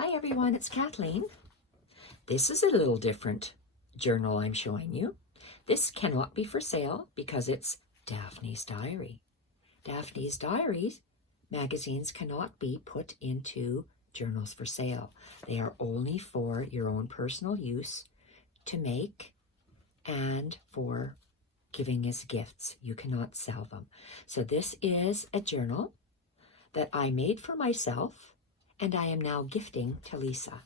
Hi everyone, it's Kathleen. This is a little different journal I'm showing you. This cannot be for sale because it's Daphne's Diary. Daphne's Diaries magazines cannot be put into journals for sale. They are only for your own personal use to make and for giving as gifts. You cannot sell them. So this is a journal that I made for myself and I am now gifting to Lisa.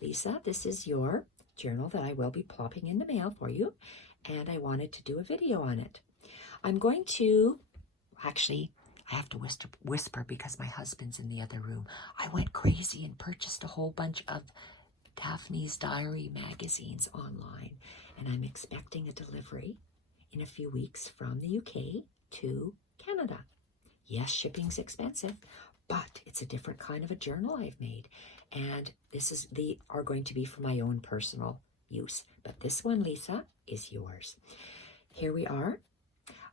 Lisa, this is your journal that I will be plopping in the mail for you, and I wanted to do a video on it. I'm going to, actually, I have to whisper because my husband's in the other room. I went crazy and purchased a whole bunch of Daphne's Diary magazines online, and I'm expecting a delivery in a few weeks from the UK to Canada. Yes, shipping's expensive, but it's a different kind of a journal I've made. And they are going to be for my own personal use. But this one, Lisa, is yours. Here we are.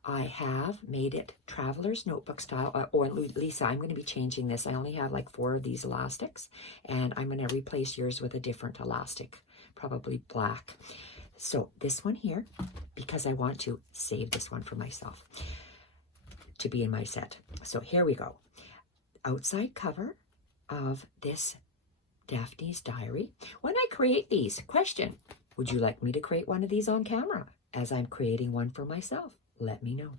I have made it traveler's notebook style. Lisa, I'm going to be changing this. I only have like 4 of these elastics, and I'm going to replace yours with a different elastic, probably black. So this one here, because I want to save this one for myself to be in my set. So here we go. Outside cover of this Daphne's Diary. When I create these, question, would you like me to create one of these on camera as I'm creating one for myself? Let me know.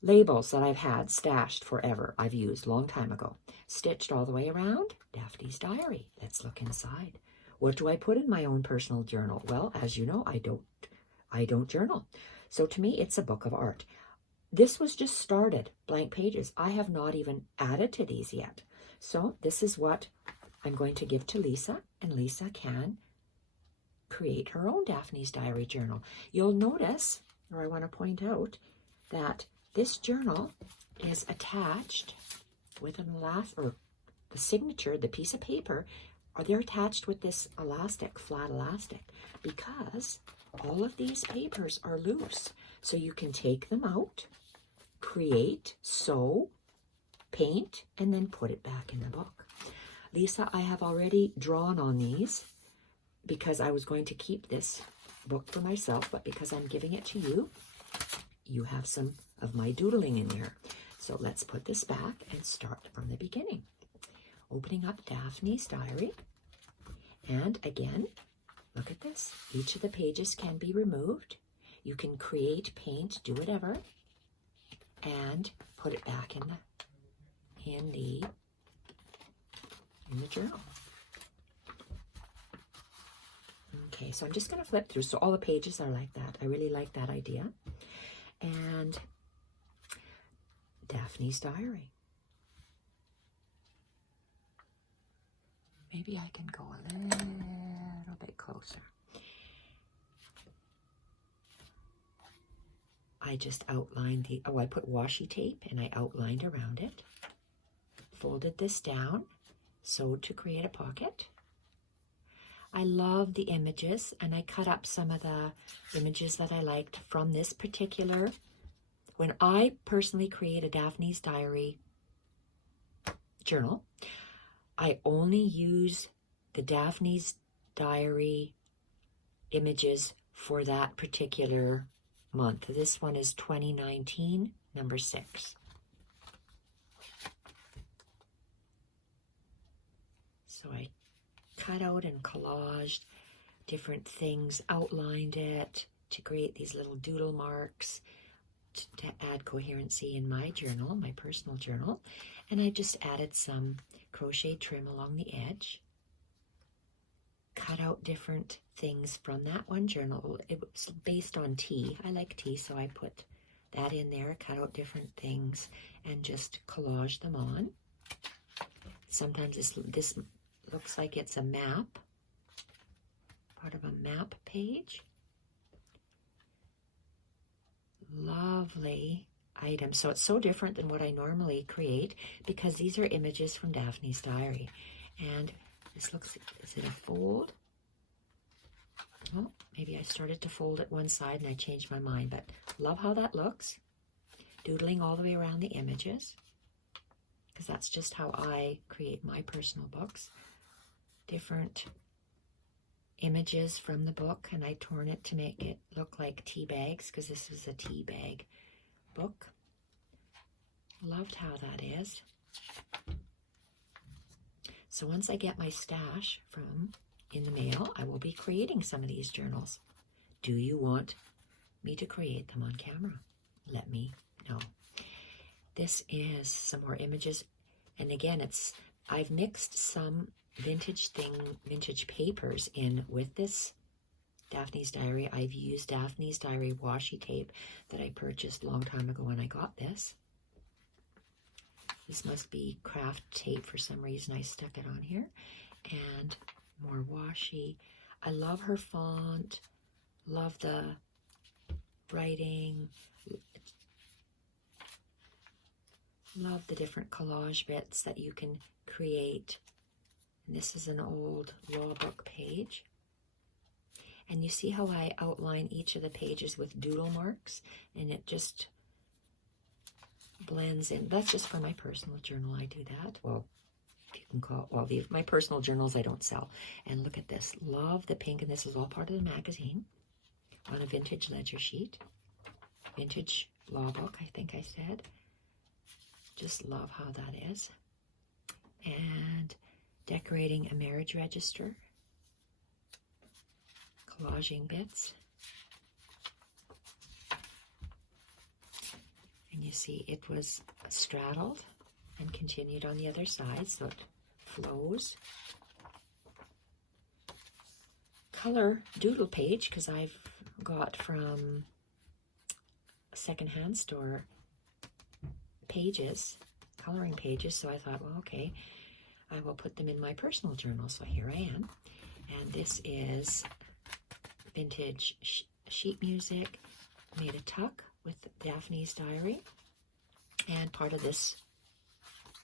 Labels that I've had stashed forever, I've used long time ago. Stitched all the way around, Daphne's Diary. Let's look inside. What do I put in my own personal journal? Well, as you know, I don't journal. So to me, it's a book of art. This was just started, blank pages. I have not even added to these yet. So this is what I'm going to give to Lisa, and Lisa can create her own Daphne's Diary journal. You'll notice, or I want to point out, that this journal is attached with an elastic, or the signature, the piece of paper, or they're attached with this elastic, flat elastic, because all of these papers are loose. So you can take them out, create, sew, paint, and then put it back in the book. Lisa, I have already drawn on these because I was going to keep this book for myself, but because I'm giving it to you, you have some of my doodling in there. So let's put this back and start from the beginning. Opening up Daphne's Diary. And again, look at this. Each of the pages can be removed. You can create, paint, do whatever, and put it back in the journal. Okay, so I'm just going to flip through. So all the pages are like that. I really like that idea. And Daphne's Diary. Maybe I can go a little bit closer. I just outlined I put washi tape and I outlined around it. Folded this down, sewed to create a pocket. I love the images, and I cut up some of the images that I liked from this particular. When I personally create a Daphne's Diary journal, I only use the Daphne's Diary images for that particular month. This one is 2019, number 6. So I cut out and collaged different things, outlined it to create these little doodle marks to add coherency in my journal, my personal journal. And I just added some crochet trim along the edge. Cut out different things from that one journal. It was based on tea. I like tea, so I put that in there, cut out different things, and just collage them on. Sometimes this looks like it's a map, part of a map page. Lovely item. So it's so different than what I normally create because these are images from Daphne's Diary. And this looks, is it a fold? Oh, maybe I started to fold it one side and I changed my mind, but love how that looks. Doodling all the way around the images, because that's just how I create my personal books. different images from the book, and I torn it to make it look like tea bags, because this is a tea bag book. Loved how that is. So once I get my stash from in the mail, I will be creating some of these journals. Do you want me to create them on camera? Let me know. This is some more images, and again, I've mixed some vintage papers in with this Daphne's Diary. I've used Daphne's Diary washi tape that I purchased a long time ago when I got this. This must be craft tape for some reason. I stuck it on here. And more washi. I love her font. Love the writing. Love the different collage bits that you can create. And this is an old law book page. And you see how I outline each of the pages with doodle marks? And it just blends in. That's just for my personal journal. I do that. Well, you can call it, well, my personal journals I don't sell. And look at this. Love the pink. And this is all part of the magazine on a vintage ledger sheet. Vintage law book, I think I said. Just love how that is. And decorating a marriage register. Collaging bits. And you see it was straddled and continued on the other side, so it flows. Color doodle page, because I've got from a secondhand store pages, coloring pages, so I thought, well, okay, I will put them in my personal journal. So here I am. And this is vintage sheet music. Made a tuck with Daphne's Diary, and part of this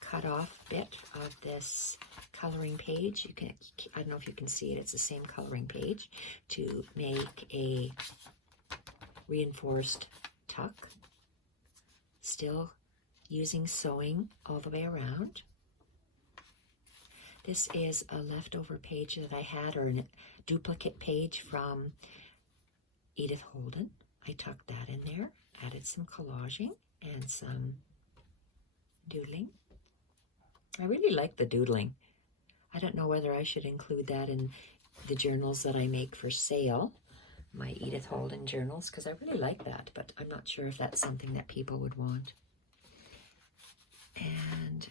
cut off bit of this coloring page, you can, I don't know if you can see it, it's the same coloring page, to make a reinforced tuck, still using sewing all the way around. This is a leftover page that I had, or a duplicate page from Edith Holden. I tucked that in there, added some collaging and some doodling. I really like the doodling. I don't know whether I should include that in the journals that I make for sale, my Edith Holden journals, because I really like that, but I'm not sure if that's something that people would want. And,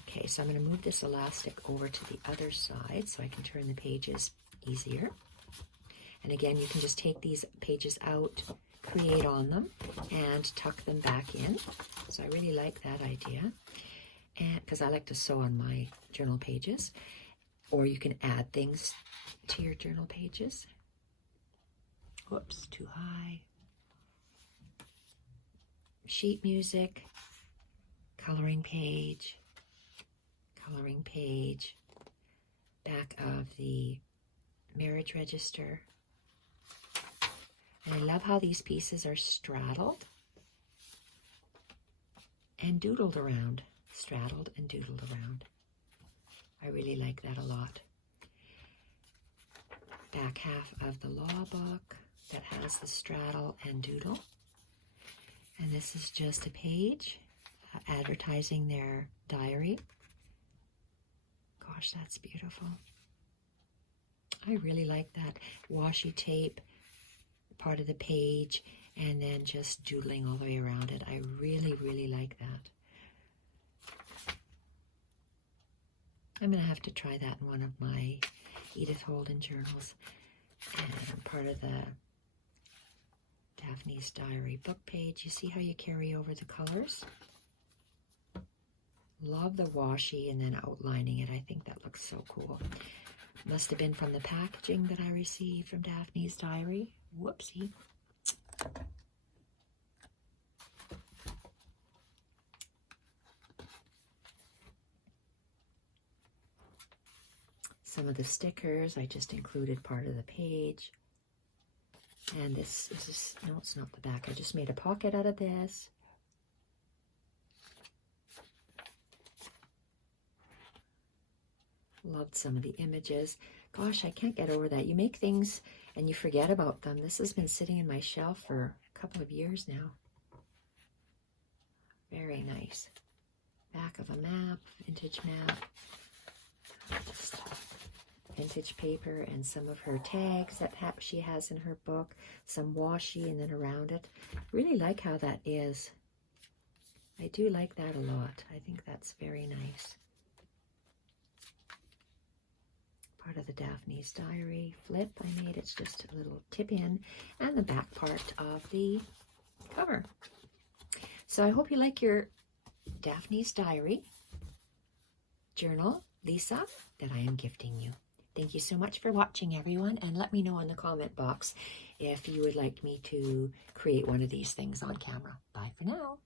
okay, so I'm going to move this elastic over to the other side so I can turn the pages easier. And again, you can just take these pages out, create on them, and tuck them back in. So I really like that idea, and because I like to sew on my journal pages, or you can add things to your journal pages. Whoops, too high. Sheet music, coloring page, back of the marriage register. And I love how these pieces are straddled and doodled around. Straddled and doodled around. I really like that a lot. Back half of the law book that has the straddle and doodle. And this is just a page advertising their diary. Gosh, that's beautiful. I really like that washi tape part of the page, and then just doodling all the way around it. I really, really like that. I'm going to have to try that in one of my Edith Holden journals. And part of the Daphne's Diary book page. You see how you carry over the colors? Love the washi and then outlining it. I think that looks so cool. Must have been from the packaging that I received from Daphne's Diary. Whoopsie. Some of the stickers, I just included part of the page. And this is, no, it's not the back. I just made a pocket out of this. Loved some of the images. Gosh, I can't get over that. You make things and you forget about them. This has been sitting in my shelf for a couple of years now. Very nice. Back of a map, vintage map. Just vintage paper and some of her tags that she has in her book. Some washi and then around it. Really like how that is. I do like that a lot. I think that's very nice. Part of the Daphne's Diary flip I made. It's just a little tip in and the back part of the cover. So I hope you like your Daphne's Diary journal, Lisa, that I am gifting you. Thank you so much for watching, everyone, and let me know in the comment box if you would like me to create one of these things on camera. Bye for now.